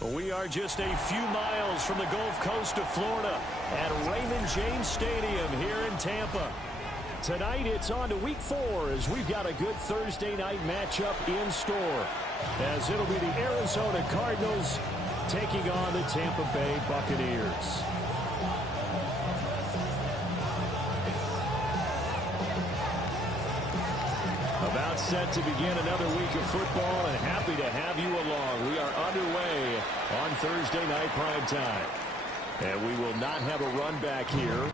We are just a few miles from the Gulf Coast of Florida at Raymond James Stadium here in Tampa. Tonight it's on to Week 4 as we've got a good Thursday night matchup in store, as it'll be the Arizona Cardinals taking on the Tampa Bay Buccaneers. About set to begin another week of football, and happy to have you along. We are underway on Thursday night prime time, and we will not have a run back here.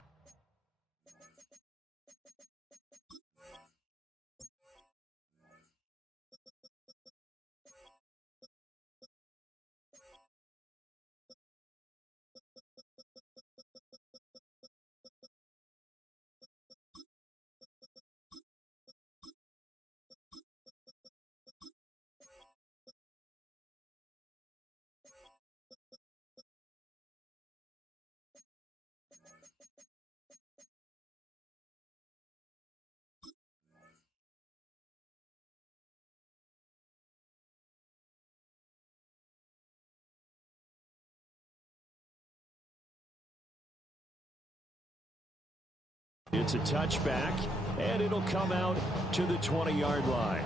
It's a touchback, and it'll come out to the 20-yard line.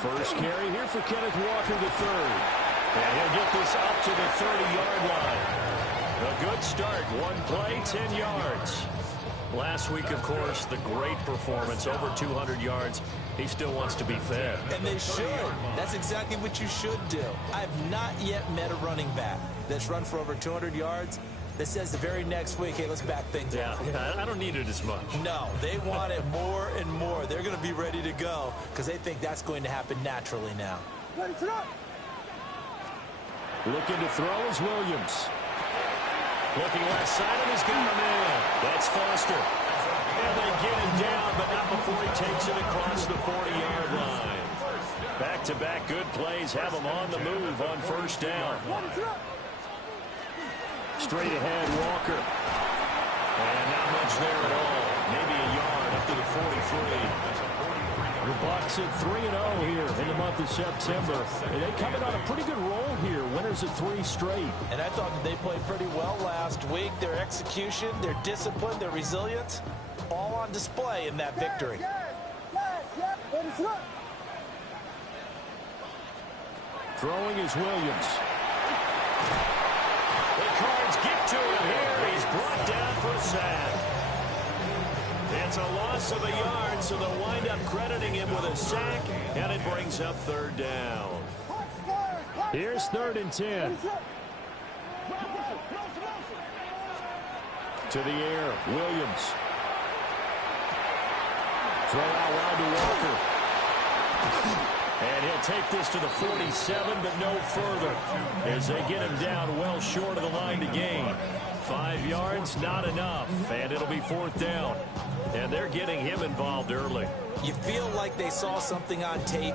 First carry here for Kenneth Walker III. And he'll get this up to the 30-yard line. A good start. One play, 10 yards. Last week, of course, the great performance, over 200 yards. He still wants to be fed. And they should. That's exactly what you should do. I've not yet met a running back that's run for over 200 yards that says the very next week, hey, let's back things up. Yeah, I don't need it as much. No, they want it more and more. They're going to be ready to go because they think that's going to happen naturally now. Looking to throw is Williams. Looking left side, and he's got him in. That's Foster. And they get him down, but not before he takes it across the 40-yard line. Back-to-back good plays have him on the move on first down. Straight ahead, Walker. And not much there at all. Maybe a yard up to the 43. The Bucs at 3-0 here in the month of September. And they come in on a pretty good roll here. Winners of 3 straight. And I thought that they played pretty well last week. Their execution, their discipline, their resilience, all on display in that victory. Throwing is Williams. The Cards get to him here. He's brought down for a sack. It's a loss of a yard, so they'll wind up crediting him with a sack, and it brings up third down. Here's 3rd and 10. To the air, Williams. Throw out loud to Walker. And he'll take this to the 47, but no further, as they get him down well short of the line to gain. 5 yards, not enough, and it'll be 4th down. And they're getting him involved early. You feel like they saw something on tape,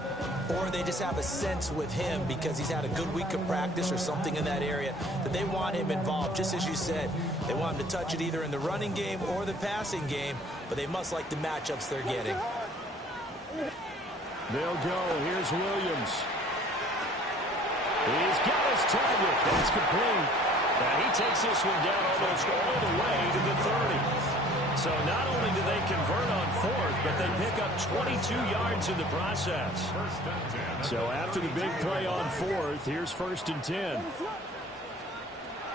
or they just have a sense with him because he's had a good week of practice or something in that area that they want him involved. Just as you said, they want him to touch it either in the running game or the passing game, but they must like the matchups they're getting. They'll go. Here's Williams. He's got his target. That's complete. Now he takes this one down almost all the way to the 30. So not only do they convert on 4th, but they pick up 22 yards in the process. So after the big play on 4th, here's 1st and 10.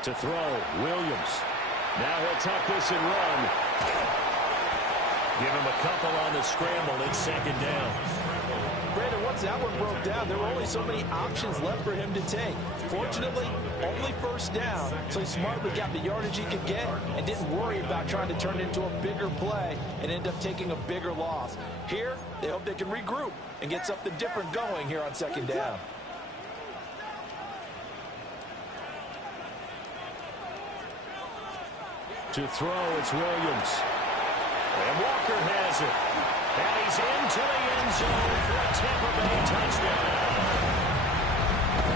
To throw, Williams. Now he'll tuck this and run. Give him a couple on the scramble. It's 2nd down. Brandon, once that one broke down, there were only so many options left for him to take. Fortunately, only 1st down, so he smartly got the yardage he could get and didn't worry about trying to turn it into a bigger play and end up taking a bigger loss. Here, they hope they can regroup and get something different going here on 2nd down. To throw, it's Williams. And Walker has it. And he's into the end zone for a Tampa Bay touchdown.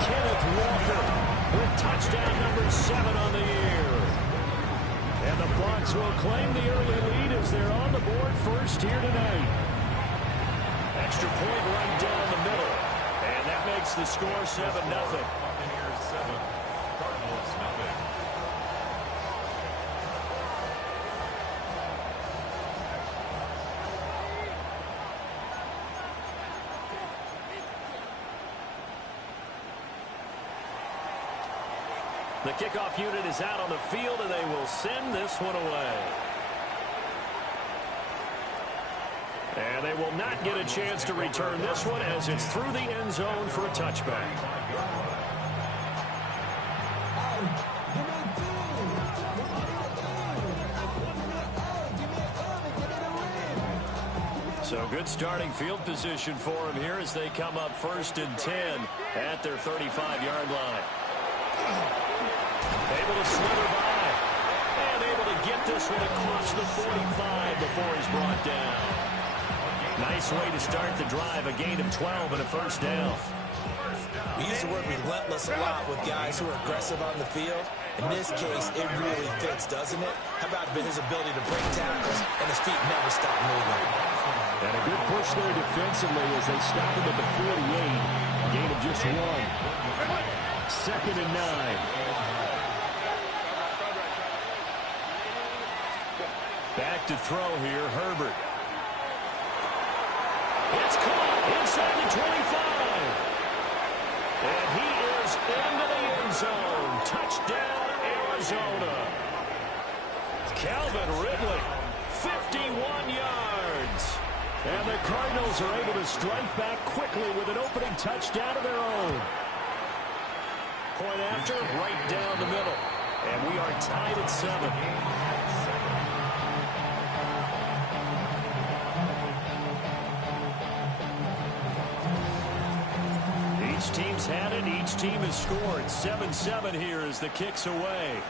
Kenneth Walker with touchdown number 7 on the year. And the Bucs will claim the early lead as they're on the board first here tonight. Extra point right down the middle. And that makes the score 7-0. Buccaneers 7, Cardinals nothing. The kickoff unit is out on the field, and they will send this one away. And they will not get a chance to return this one as it's through the end zone for a touchback. So good starting field position for them here as they come up 1st and 10 at their 35-yard line. Able to slither by. And able to get this one across the 45 before he's brought down. Nice way to start the drive. A gain of 12 and a first down. We use the word relentless a lot with guys who are aggressive on the field. In this case, it really fits, doesn't it? How about his ability to break tackles and his feet never stop moving? And a good push there defensively as they stop him at the 48. Gain of just 1. 2nd and 9. Back to throw here, Herbert. It's caught inside the 25. And he is into the end zone. Touchdown, Arizona. Calvin Ridley, 51 yards. And the Cardinals are able to strike back quickly with an opening touchdown of their own. Point after, right down the middle. And we are tied at 7. Each team's had it. Each team has scored. 7-7 here as the kick's away.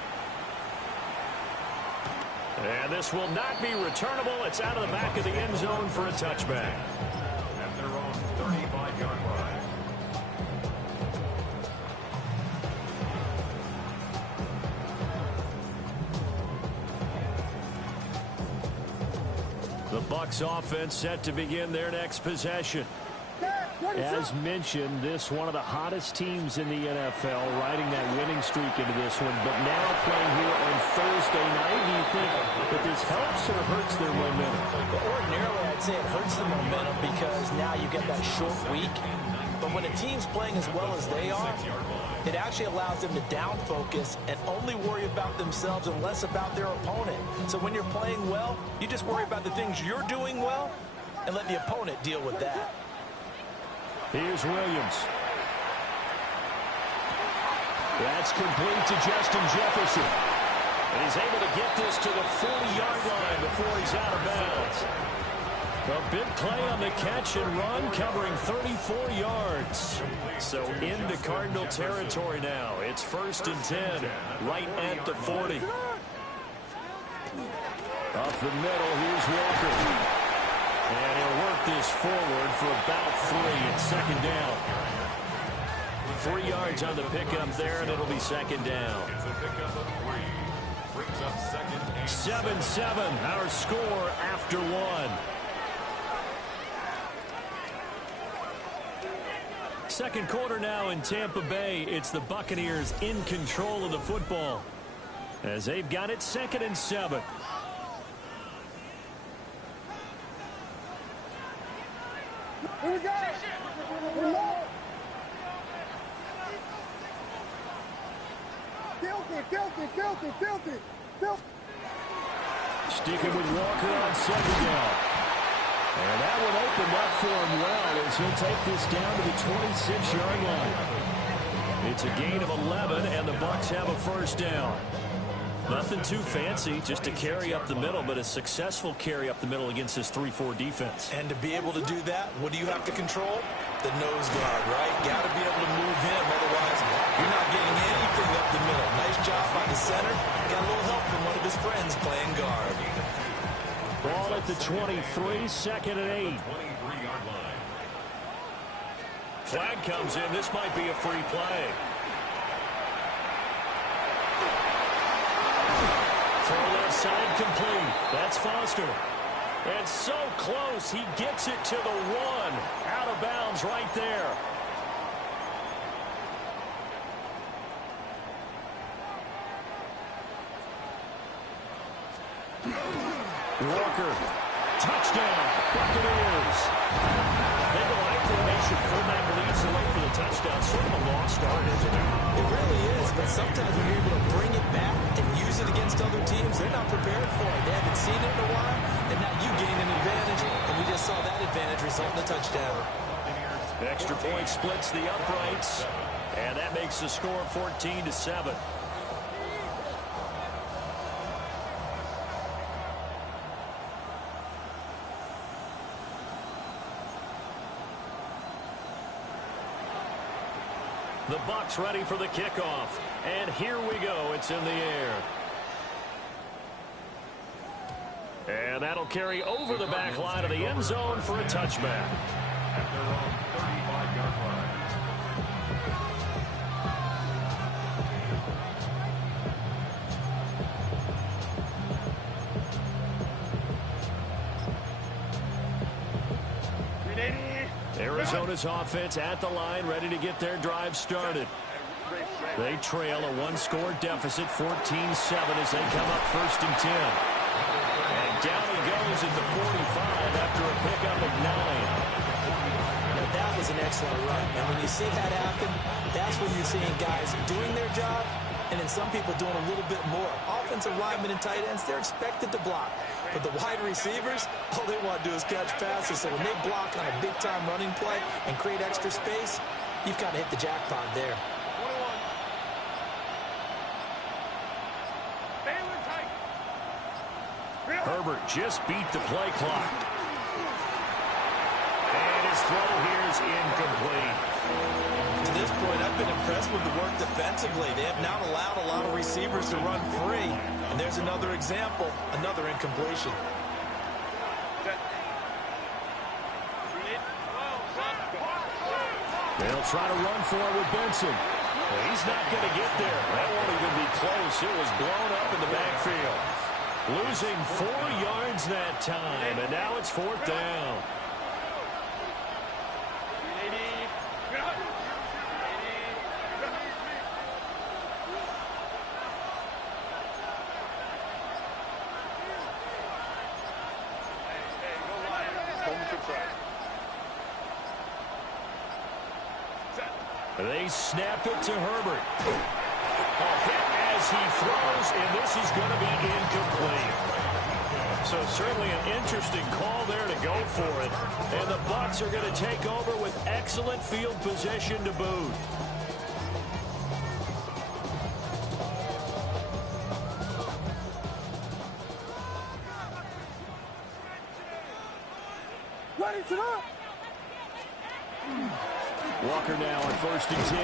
And this will not be returnable. It's out of the back of the end zone for a touchback. At their own 35-yard line. The Bucs offense set to begin their next possession. As mentioned, this one of the hottest teams in the NFL, riding that winning streak into this one. But now playing here on Thursday night, do you think that this helps or hurts their momentum? Well, ordinarily, I'd say it hurts the momentum because now you get that short week. But when a team's playing as well as they are, it actually allows them to down focus and only worry about themselves and less about their opponent. So when you're playing well, you just worry about the things you're doing well and let the opponent deal with that. Here's Williams. That's complete to Justin Jefferson. And he's able to get this to the 40-yard line before he's out of bounds. A big play on the catch and run, covering 34 yards. So into Cardinal territory now. It's 1st and 10, right at the 40. Up the middle, here's Walker. And he'll work this forward for about 3 and 2nd down. 3 yards on the pickup there, and it'll be 2nd down. It's a pickup of 3. Brings up 2nd and 7-7, our score after 1. Second quarter now in Tampa Bay. It's the Buccaneers in control of the football as they've got it 2nd and 7. Here we go. Filthy. Sticking with Walker on 2nd down. And that one opened up for him well as he'll take this down to the 26-yard line. It's a gain of 11, and the Bucs have a 1st down. Nothing too fancy, just a carry up the middle, but a successful carry up the middle against this 3-4 defense. And to be able to do that, what do you have to control? The nose guard, right? Got to be able to move him, otherwise you're not getting anything up the middle. Nice job by the center. Got a little help from one of his friends playing guard. Ball at the 23, 2nd and 8. 23-yard line. Flag comes in. This might be a free play. side complete. That's Foster. And so close, he gets it to the 1. Out of bounds right there. Walker, touchdown, Buccaneers. They go high formation, fullback leads the way for the touchdown. Sort of a long start, isn't it? It really is, but sometimes when you're able to bring it back and use it against other teams, they're not prepared for it. They haven't seen it in a while, and now you gain an advantage, and we just saw that advantage result in a touchdown. Extra point splits the uprights, and that makes the score 14-7. The Bucs ready for the kickoff. And here we go. It's in the air. And that'll carry over the back line of the end zone for a touchback. At their own 35-yard line. Arizona's offense at the line, ready to get their drive started. They trail a one-score deficit, 14-7, as they come up 1st and 10. And down he goes at the 45 after a pickup of 9. Now, that was an excellent run. And when you see that happen, that's when you're seeing guys doing their job and then some people doing a little bit more. Offensive linemen and tight ends, they're expected to block. But the wide receivers, all they want to do is catch passes. So when they block on a big-time running play and create extra space, you've got to hit the jackpot there. Herbert just beat the play clock. And his throw here is incomplete. To this point, I've been impressed with the work defensively. They have not allowed a lot of receivers to run free. And there's another example, another incompletion. They'll try to run for it with Benson. Well, he's not going to get there. That won't even be close. It was blown up in the backfield. Losing 4 yards that time, and now it's 4th down. They snapped it to Herbert. A hit as he throws, and this is going to be incomplete. So certainly an interesting call there to go for it. And the Bucs are going to take over with excellent field position to boot. Ready, set up. Walker now on 1st and 10.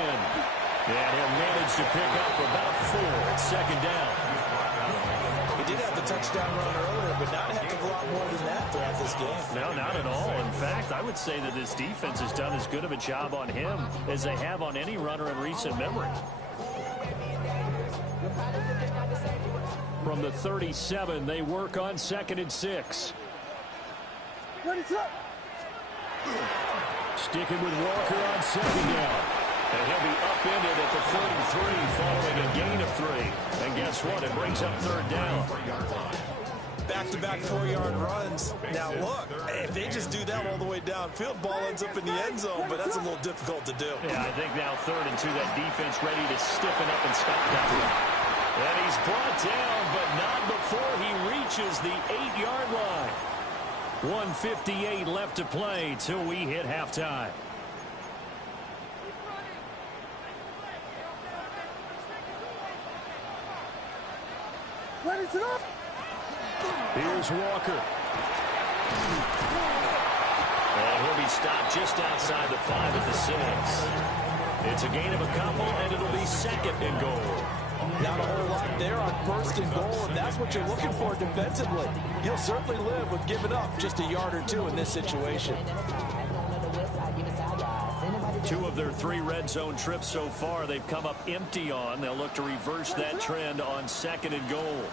And he'll manage to pick up about 4 at 2nd down. He did have the touchdown run earlier, but not a heck of a lot more than that throughout this game. No, not at all. In fact, I would say that this defense has done as good of a job on him as they have on any runner in recent memory. From the 37, they work on 2nd and 6. Ready, set up. Sticking with Walker on 2nd down. And he'll be upended at the 33 following a gain of 3. And guess what? It brings up 3rd down. Back-to-back 4-yard runs. Now, look, if they just do that all the way downfield, ball ends up in the end zone, but that's a little difficult to do. Yeah, I think now 3rd and 2, that defense ready to stiffen up and stop that run. And he's brought down, but not before he reaches the 8-yard line. 1:58 left to play till we hit halftime. Ready, set up. Here's Walker. And he'll be stopped just outside the 5 at the 6. It's a gain of a couple, and it'll be 2nd and goal. Not a whole lot there on 1st and goal, and that's what you're looking for defensively. You'll certainly live with giving up just a yard or 2 in this situation. 2 of their 3 red zone trips so far they've come up empty on. They'll look to reverse that trend on 2nd and goal.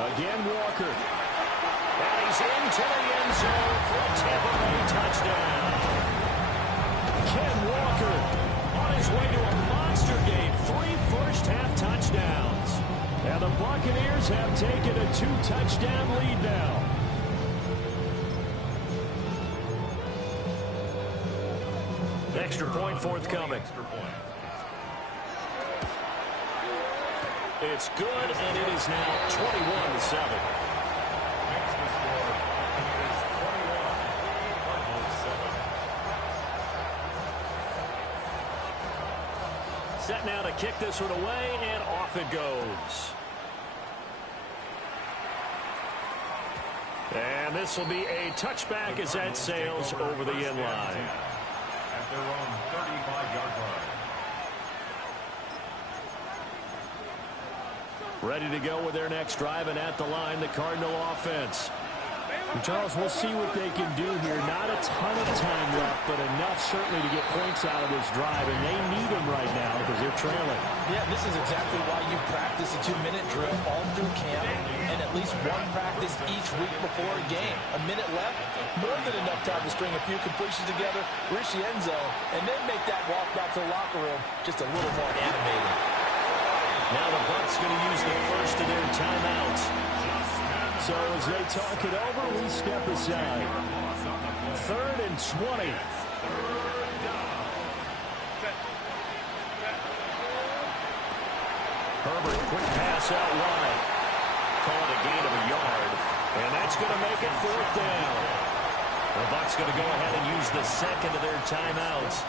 Again, Walker. And he's into the end zone for a Tampa Bay touchdown. Ken Walker on his way to a monster game. 3 first-half touchdowns. And the Buccaneers have taken a 2-touchdown lead now. Extra point forthcoming. It's good, and it is now 21-7. Set now to kick this one away, and off it goes. And this will be a touchback as that sails over the end line. At their own 35-yard line. Ready to go with their next drive, and at the line, the Cardinal offense. And Charles, we'll see what they can do here. Not a ton of time left, but enough certainly to get points out of this drive, and they need them right now because they're trailing. Yeah, this is exactly why you practice a 2-minute drill all through camp and at least one practice each week before a game. A minute left, more than enough time to string a few completions together, reach the end zone, and then make that walk back to the locker room just a little more animated. Now the Bucs going to use the first of their timeouts. So as they talk it over, we step aside. 3rd and 20. Herbert, quick pass out wide. Call it a gain of a yard. And that's going to make it 4th down. The Bucs going to go ahead and use the second of their timeouts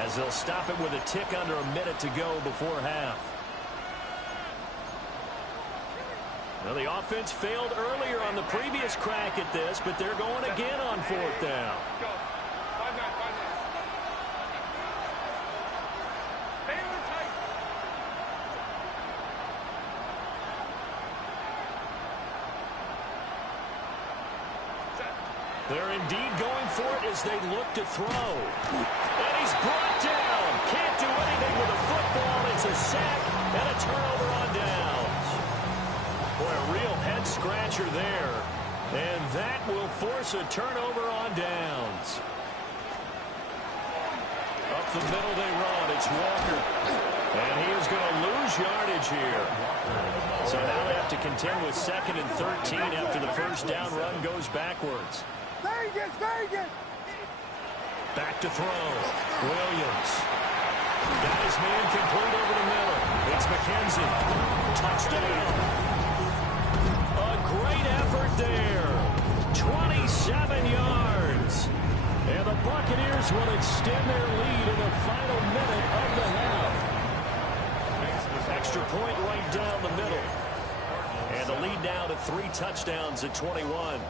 as they'll stop it with a tick under a minute to go before half. Now, the offense failed earlier on the previous crack at this, but they're going again on 4th down. They're indeed going for it as they look to throw. And he's brought down. Can't do anything with a football. It's a sack and a turnover on downs. Boy, a real head-scratcher there. And that will force a turnover on downs. Up the middle they run. It's Walker. And he is going to lose yardage here. So now they have to contend with 2nd and 13 after the first down run goes backwards. Vegas! Back to throw. Williams. Got his man complete over the middle. It's McKenzie. Touchdown. A great effort there. 27 yards. And the Buccaneers will extend their lead in the final minute of the half. Extra point right down the middle. And the lead now to 3 touchdowns at 21.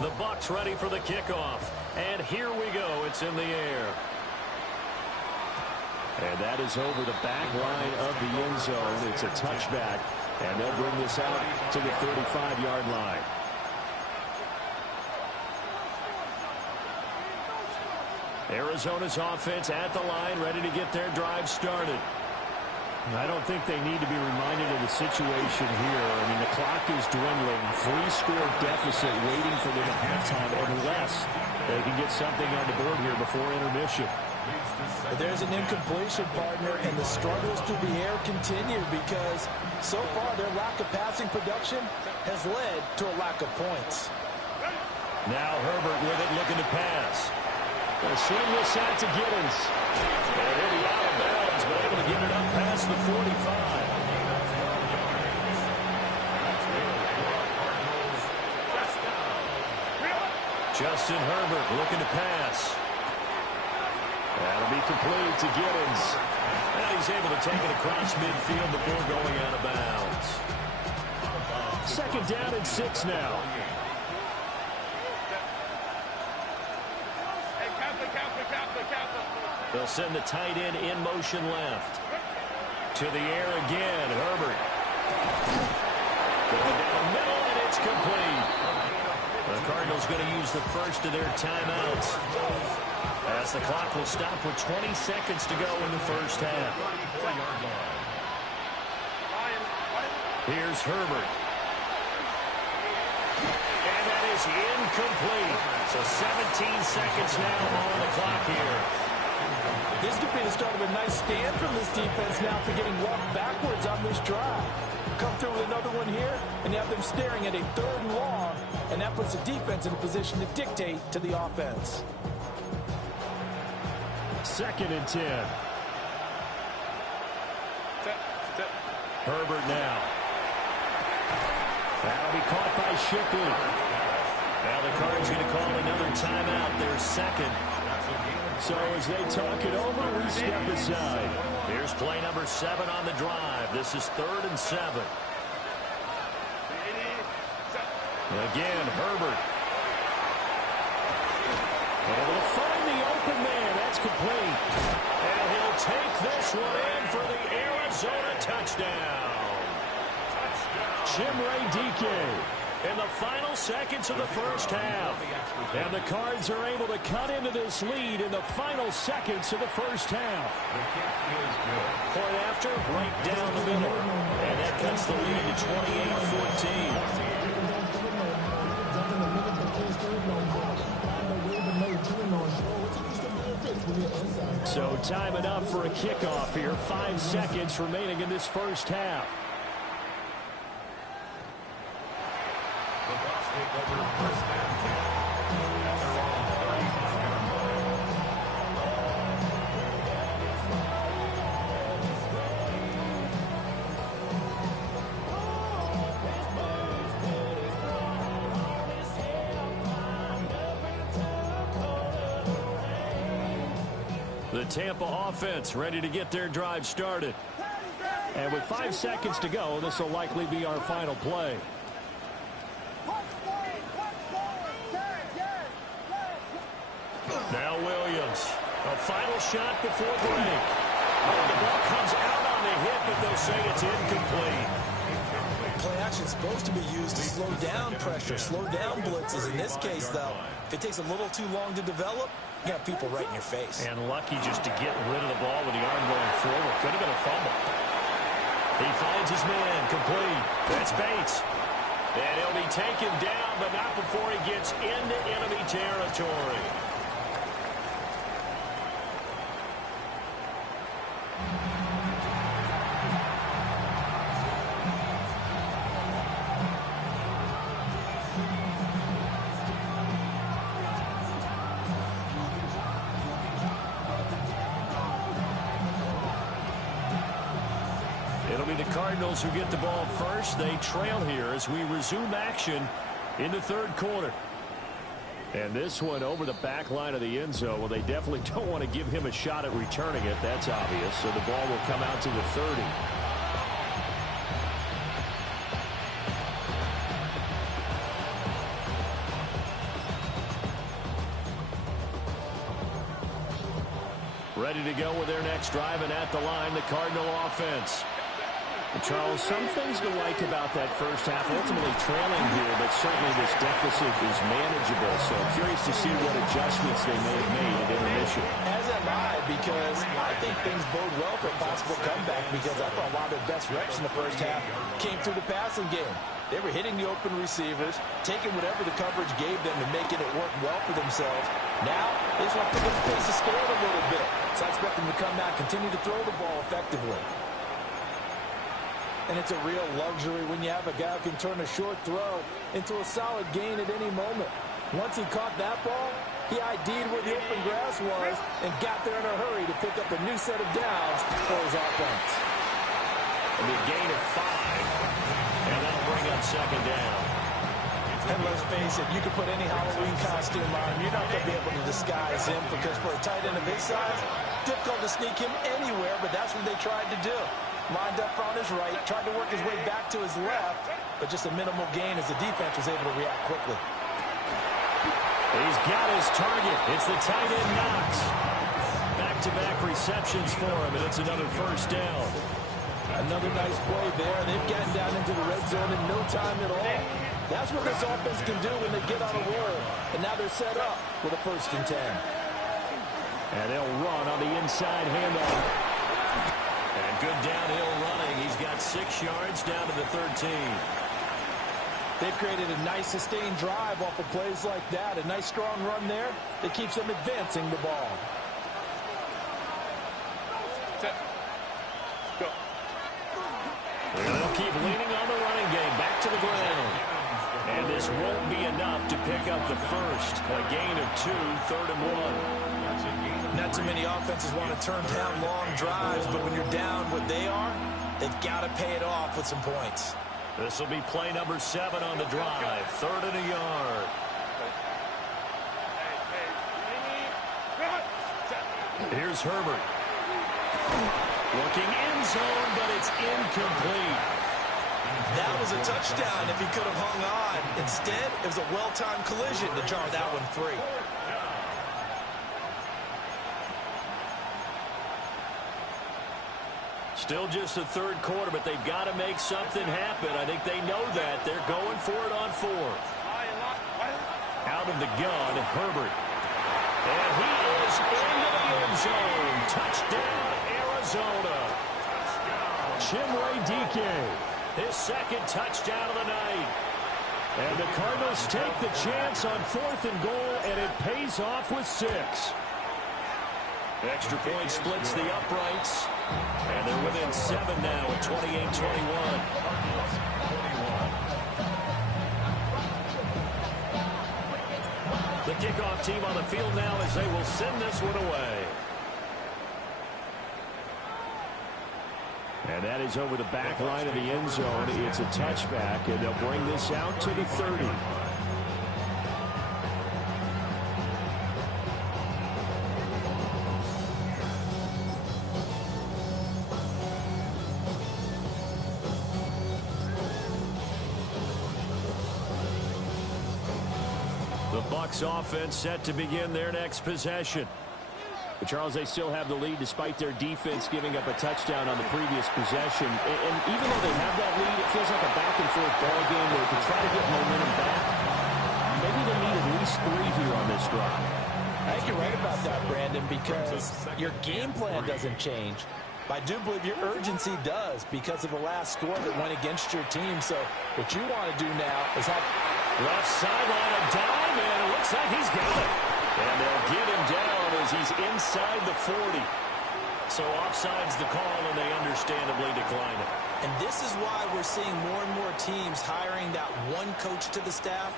The Bucs ready for the kickoff. And here we go. It's in the air. And that is over the back line of the end zone. It's a touchback. And they'll bring this out to the 35-yard line. Arizona's offense at the line, ready to get their drive started. I don't think they need to be reminded of the situation here. I mean, the clock is dwindling. 3-score deficit waiting for them at halftime unless they can get something on the board here before intermission. But there's an incompletion, partner, and the struggles through the air continue because so far their lack of passing production has led to a lack of points. Now Herbert with it, looking to pass. Going to swing this out to Giddens. And he'll be out of bounds, but able to get it up past the 45. Justin Herbert looking to pass. That'll be complete to Giddens. And he's able to take it across midfield before going out of bounds. 2nd down and 6 now. They'll send the tight end in motion left. To the air again, Herbert. Going down the middle, and it's complete. The Cardinals going to use the first of their timeouts, as the clock will stop with 20 seconds to go in the first half. Here's Herbert. is incomplete. So 17 seconds now on the clock here. This could be the start of a nice stand from this defense now for getting walked backwards on this drive. Come through with another one here, and you have them staring at a 3rd and long, and that puts the defense in a position to dictate to the offense. 2nd and 10. Herbert now. That'll be caught by Shipley. Now the Cards going to call another timeout, their 2nd. So as they talk it over, we step aside. Here's play number 7 on the drive. This is 3rd and 7. Again, Herbert. Able to find the open man. That's complete. And he'll take this one in for the Arizona touchdown. Chimere Dike in the final seconds of the first half. And the Cards are able to cut into this lead in the final seconds of the first half. Point after, right down the middle. And that cuts the lead to 28-14. So time it up for a kickoff here. 5 seconds remaining in this first half. The Bucs take over 1st and 10 at their own 30. The Tampa offense ready to get their drive started. And with 5 seconds to go, this will likely be our final play. Now Williams. A final shot before break. Oh, the ball comes out on the hit, but they'll say it's incomplete. Play action is supposed to be used to slow down pressure, slow down blitzes. In this case, though, if it takes a little too long to develop, you got people right in your face. And lucky just to get rid of the ball with the arm going forward. Could have been a fumble. He finds his man, complete. That's Bates. And he'll be taken down, but not before he gets into enemy territory. It'll be the Cardinals who get the ball first. They trail here as we resume action in the 3rd quarter. And this one over the back line of the end zone. Well, they definitely don't want to give him a shot at returning it. That's obvious. So the ball will come out to the 30. Ready to go with their next drive, and at the line, the Cardinal offense. Charles, some things to like about that first half. Ultimately trailing here, but certainly this deficit is manageable. So curious to see what adjustments they may have made at intermission. As am I, because I think things bode well for a possible comeback, because I thought a lot of their best reps in the first half came through the passing game. They were hitting the open receivers, taking whatever the coverage gave them and making it work well for themselves. Now, they just want to pick up the pace of scoring a little bit. So I expect them to come out, continue to throw the ball effectively. And it's a real luxury when you have a guy who can turn a short throw into a solid gain at any moment. Once he caught that ball, he ID'd where the open grass was and got there in a hurry to pick up a new set of downs for his offense. And a gain of 5. And that'll bring up 2nd down. And let's face it, you can put any Halloween costume on, you're not going to be able to disguise him, because for a tight end of his size, difficult to sneak him anywhere, but that's what they tried to do. Lined up on his right, tried to work his way back to his left, but just a minimal gain as the defense was able to react quickly. He's got his target. It's the tight end Knox. Back-to-back receptions for him, and it's another first down. Another nice play there. They've gotten down into the red zone in no time at all. That's what this offense can do when they get on a roll. And now they're set up with a 1st and 10. And they'll run on the inside handoff. And good downhill running. He's got 6 yards down to the 13. They've created a nice sustained drive off of plays like that. A nice strong run there that keeps them advancing the ball. Go. They'll keep leaning on the running game. Back to the ground. And this won't be enough to pick up the first. A gain of 2, 3rd and 1. Not too many offenses want to turn down long drives, but when you're down what they are, they've got to pay it off with some points. This will be play number 7 on the drive. 3rd and a yard. Here's Herbert. Looking end zone, but it's incomplete. That was a touchdown if he could have hung on. Instead, it was a well-timed collision to jar that one free. Still just the 3rd quarter, but they've got to make something happen. I think they know that. They're going for it on 4th. Out of the gun, Herbert. And he is into the end zone. Touchdown, Arizona. Chimere Dike, his 2nd touchdown of the night. And the Cardinals take the chance on 4th and goal, and it pays off with 6. Extra point splits the uprights. And they're within 7 now at 28-21. The kickoff team on the field now as they will send this one away. And that is over the back line of the end zone. It's a touchback, and they'll bring this out to the 30. The Bucs offense set to begin their next possession. But Charles, they still have the lead despite their defense giving up a touchdown on the previous possession. And even though they have that lead, it feels like a back-and-forth ball game where to try to get momentum back, maybe they need at least 3 here on this drive. I think you're right about that, Brandon, because your game plan doesn't change. I do believe your urgency does because of the last score that went against your team. So what you want to do now is have left sideline a dime, and it looks like he's got it. And they'll get him down as he's inside the 40. So offside's the call, and they understandably decline it. And this is why we're seeing more and more teams hiring that one coach to the staff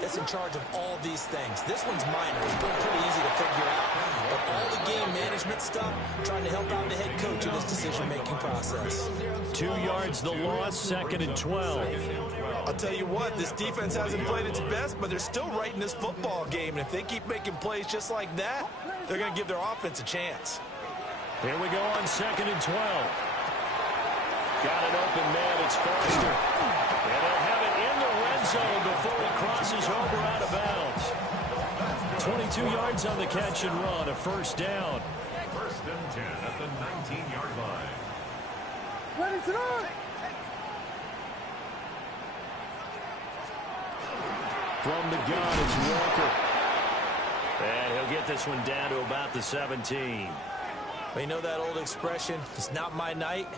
that's in charge of all these things. This one's minor. It's been pretty easy to figure out. But all the game management stuff, trying to help out the head coach in his decision-making process. 2 yards the loss, 2nd and 12. I'll tell you what, this defense hasn't played its best, but they're still right in this football game. And if they keep making plays just like that, they're going to give their offense a chance. Here we go on 2nd and 12. Got an open man, it's Foster. And they'll have it in the red zone before he crosses over out of bounds. 22 yards on the catch and run, a 1st down. 1st and 10 at the 19-yard line. What is it on? From the gun, it's Walker. And he'll get this one down to about the 17. Well, you know that old expression, it's not my night?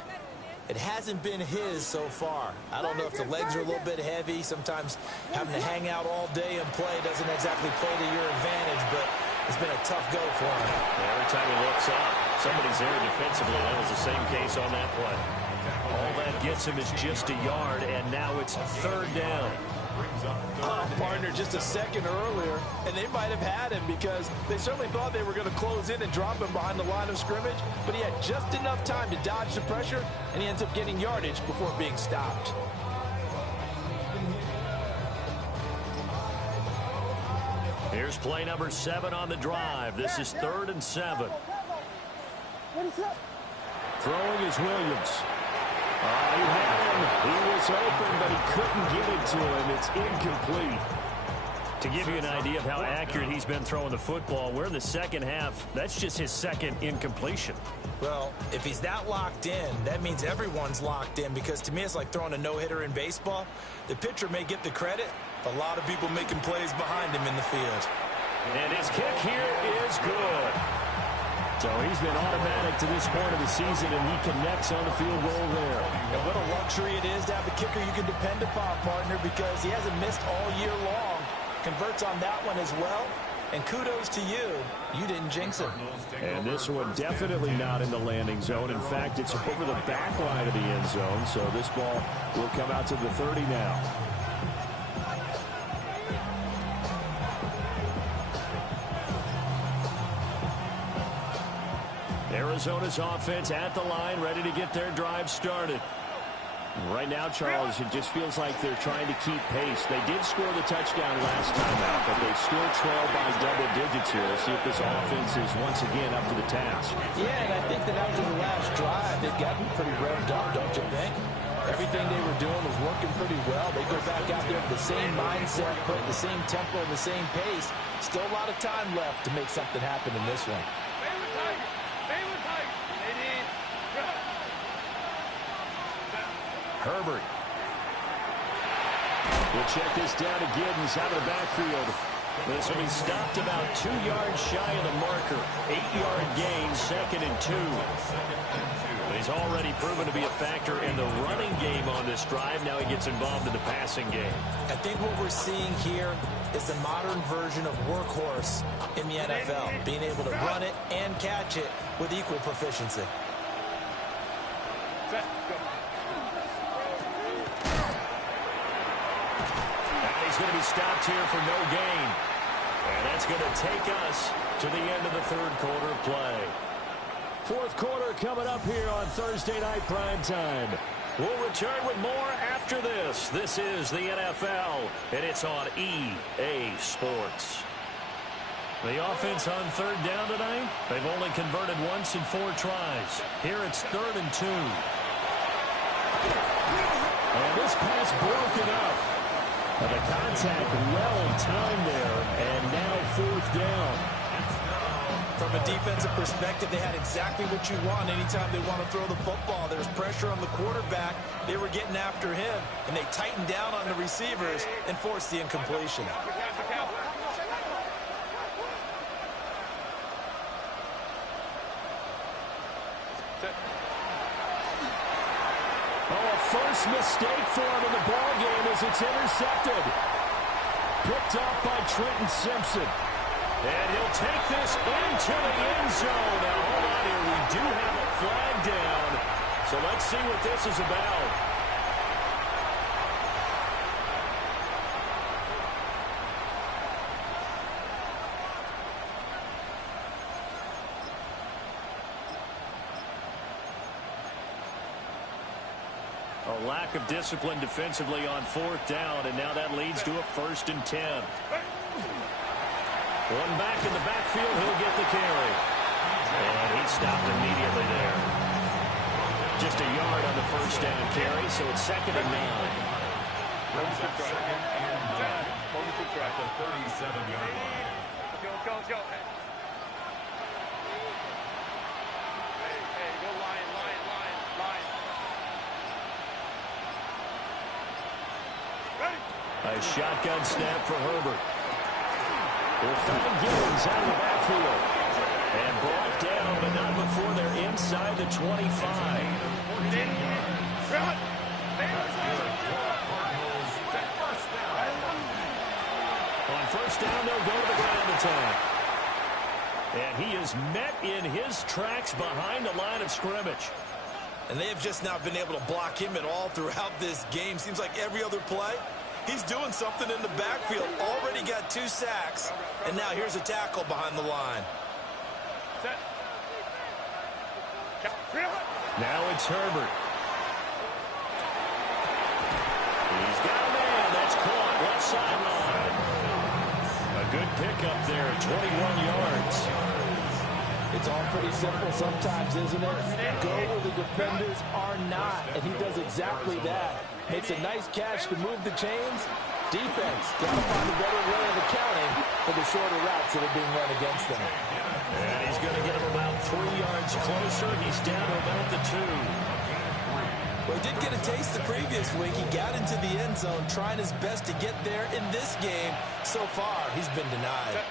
It hasn't been his so far. I don't know if the legs are a little bit heavy. Sometimes having to hang out all day and play doesn't exactly play to your advantage, but it's been a tough go for him. Every time he looks up, somebody's there defensively. That was the same case on that play. All that gets him is just a yard, and now it's 3rd down. Partner just a second earlier, and they might have had him because they certainly thought they were going to close in and drop him behind the line of scrimmage, but he had just enough time to dodge the pressure, and he ends up getting yardage before being stopped. Here's play number 7 on the drive. This is 3rd and 7. What is up? Throwing is Williams. He had him. He was open, but he couldn't get it to him. It's incomplete. To give you an idea of how accurate he's been throwing the football, we're in the second half. That's just his 2nd incompletion. Well, if he's that locked in, that means everyone's locked in, because to me it's like throwing a no-hitter in baseball. The pitcher may get the credit. A lot of people making plays behind him in the field. And his kick here is good. So he's been automatic to this point of the season, and he connects on the field goal there. And what a luxury it is to have a kicker you can depend upon, partner, because he hasn't missed all year long. Converts on that one as well. And kudos to you. You didn't jinx it. And this one definitely not in the landing zone. In fact, it's over the back line of the end zone. So this ball will come out to the 30 now. Arizona's offense at the line, ready to get their drive started. Right now, Charles, it just feels like they're trying to keep pace. They did score the touchdown last time out, but they still trail by double digits here. We'll see if this offense is once again up to the task. Yeah, and I think that after the last drive, they've gotten pretty revved up, don't you think? Everything they were doing was working pretty well. They go back out there with the same mindset, put the same tempo and the same pace. Still a lot of time left to make something happen in this one. Herbert. We'll check this down to Giddens out of the backfield. This will be stopped about 2 yards shy of the marker. 8-yard gain, 2nd and 2. He's already proven to be a factor in the running game on this drive. Now he gets involved in the passing game. I think what we're seeing here is the modern version of workhorse in the NFL. Being able to run it and catch it with equal proficiency. He's going to be stopped here for no gain. And that's going to take us to the end of the third quarter of play. Fourth quarter coming up here on Thursday Night Prime Time. We'll return with more after this. This is the NFL, and it's on EA Sports. The offense on third down tonight, they've only converted once in 4 tries. Here it's 3rd and 2. And this pass broken up. And the contact well timed there, and now 4th down. From a defensive perspective, they had exactly what you want anytime they want to throw the football. There was pressure on the quarterback. They were getting after him, and they tightened down on the receivers and forced the incompletion. First mistake for him in the ball game as it's intercepted. Picked up by Trenton Simpson. And he'll take this into the end zone. Now, hold on here. We do have a flag down. So let's see what this is about. A lack of discipline defensively on 4th down, and now that leads to a 1st and 10. One back in the backfield, he'll get the carry. And he stopped immediately there. Just a yard on the 1st down carry, so it's 2nd and 9. Brings up 2nd and 9 at the 37-yard line. Go. Hey, go line. A shotgun snap for Herbert. We'll find Giddens out of the backfield. And brought down, but not before they're inside the 25. On 1st down, they'll go to the ground attack. And he is met in his tracks behind the line of scrimmage. And they have just not been able to block him at all throughout this game. Seems like every other play, he's doing something in the backfield. Already got 2 sacks, and now here's a tackle behind the line. Now it's Herbert. He's got a man. That's caught. Left sideline. A good pickup there at 21 yards. It's all pretty simple sometimes, isn't it? Go where the defenders are not, and he does exactly that. Makes a nice catch to move the chains. Defense got to find a better way of accounting for the shorter routes that are being run against them. And he's going to get him about 3 yards closer. He's down to about the 2. Well, he did get a taste the previous week. He got into the end zone, trying his best to get there in this game. So far, he's been denied.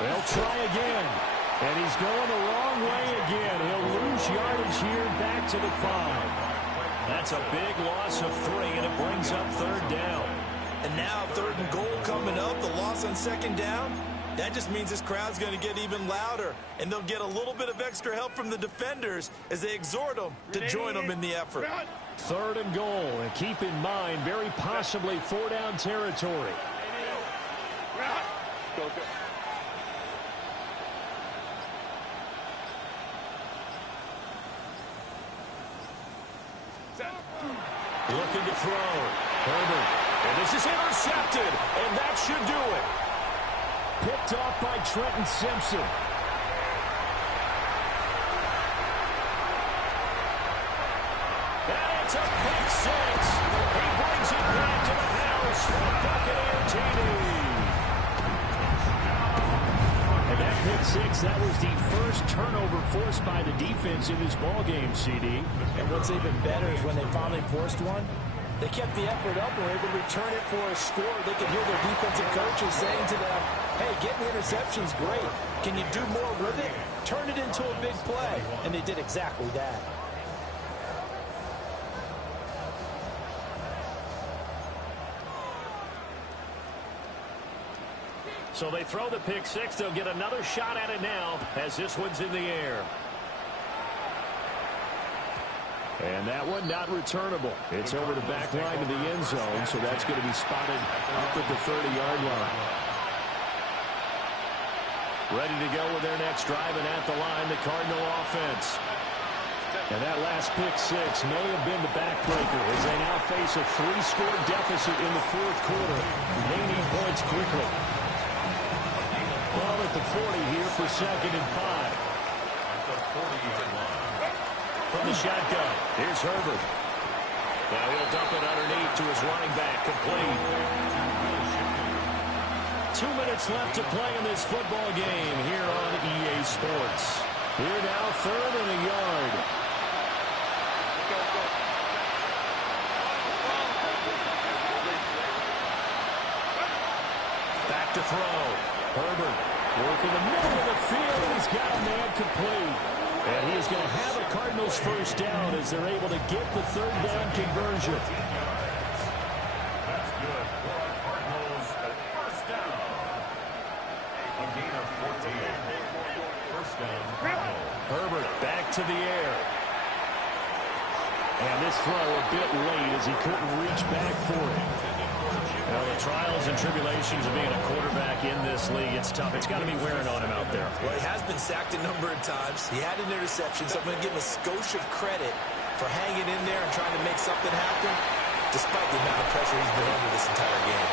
They'll try again. And he's going the wrong way again. He'll lose yardage here back to the 5. That's a big loss of 3, and it brings up 3rd down. And now 3rd and goal coming up, the loss on 2nd down. That just means this crowd's going to get even louder, and they'll get a little bit of extra help from the defenders as they exhort them to join them in the effort. 3rd and goal, and keep in mind, very possibly 4-down territory. Looking to throw. Herbert. And this is intercepted. And that should do it. Picked off by Trenton Simpson. And it's a pick 6. He brings it back to the house for Buccaneer TD. And that pick 6, that was the first turnover forced by the defense in this ballgame, CD. And what's even better is when they finally forced one, they kept the effort up and were able to return it for a score. They could hear their defensive coaches saying to them, hey, getting the interception's great. Can you do more with it? Turn it into a big play. And they did exactly that. So they throw the pick 6. They'll get another shot at it now as this one's in the air. And that one not returnable. It's over the back line of the end zone, so that's going to be spotted up at the 30-yard line. Ready to go with their next drive, and at the line, the Cardinal offense. And that last pick 6 may have been the backbreaker as they now face a 3-score deficit in the 4th quarter. They need points quickly. Well, at the 40 here for 2nd and 5. From the shotgun, here's Herbert. Now he'll dump it underneath to his running back, complete. 2 minutes left to play in this football game here on EA Sports. Here now, 3rd and a yard. Back to throw. Herbert working the middle of the field. He's got a man complete. And he is going to have a Cardinals first down as they're able to get the 3rd down conversion. That's good for our Cardinals at first down. A gain of 14. First down, Cardinals. Herbert back to the air. And this throw a bit late as he couldn't reach back for it. Well, the trials and tribulations of being a quarterback in this league, it's tough. It's got to be wearing on him out there. Well, he has been sacked a number of times. He had an interception, so I'm going to give him a skosh of credit for hanging in there and trying to make something happen, despite the amount of pressure he's been under this entire game.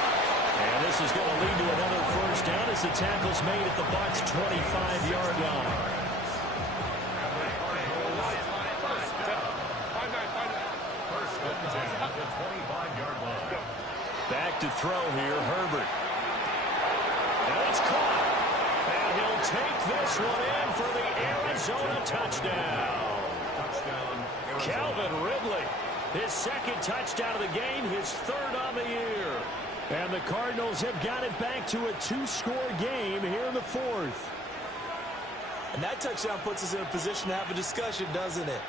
And this is going to lead to another first down as the tackle's made at the Bucs' 25-yard line. First and 10 at the 25-yard line. Back to throw here, Herbert. And it's caught. And he'll take this one in for the Arizona touchdown. Touchdown, Arizona. Calvin Ridley, his 2nd touchdown of the game, his 3rd on the year. And the Cardinals have got it back to a 2-score game here in the 4th. And that touchdown puts us in a position to have a discussion, doesn't it?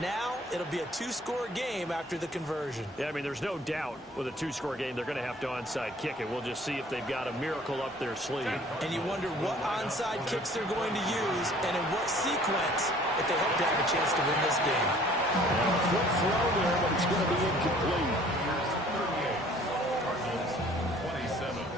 Now it'll be a 2-score game after the conversion. Yeah, I mean, there's no doubt with a 2-score game they're going to have to onside kick it. We'll just see if they've got a miracle up their sleeve. And you wonder what onside kicks they're going to use and in what sequence if they hope to have a chance to win this game. And a quick throw there, but it's going to be incomplete. Cardinals 27.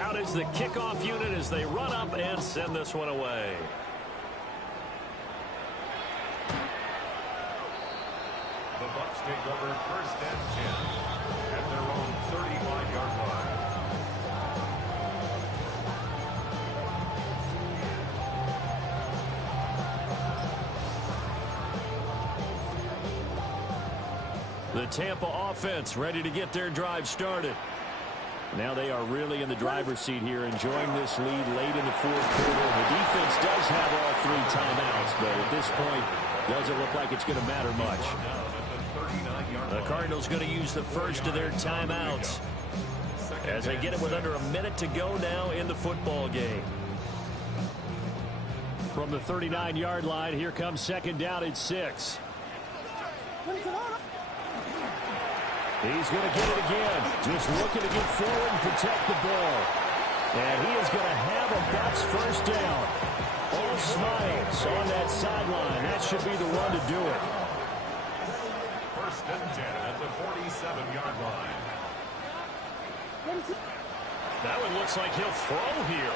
Out is the kickoff unit as they run up and send this one away. The Bucs take over first and 10 at their own 35-yard line. The Tampa offense ready to get their drive started. Now they are really in the driver's seat here, enjoying this lead late in the fourth quarter. The defense does have all 3 timeouts, but at this point, doesn't look like it's going to matter much. The Cardinals going to use the first of their timeouts as they get it with under a minute to go now in the football game. From the 39-yard line, here comes second down at 6. He's going to get it again. Just looking to get forward and protect the ball. And he is going to have a Bucs first down. All smiles on that sideline. That should be the one to do it. First and 10 at the 47-yard line. That one looks like he'll throw here.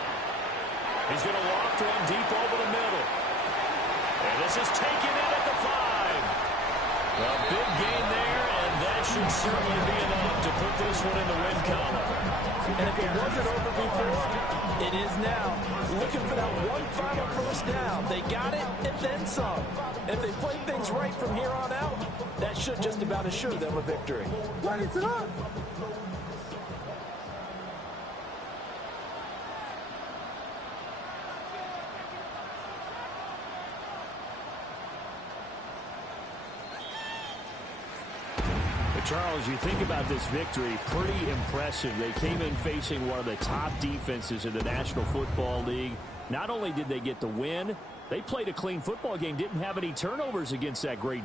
He's going to loft one deep over the middle. And this is taken in at the 5. A big gain there, and that should certainly be enough to put this one in the win column. And if it wasn't over before, it is now. Looking for that one final first down. They got it and then some. If they play things right from here on out, that should just about assure them a victory. Charles, you think about this victory, pretty impressive. They came in facing one of the top defenses in the National Football League. Not only did they get the win, they played a clean football game, didn't have any turnovers against that great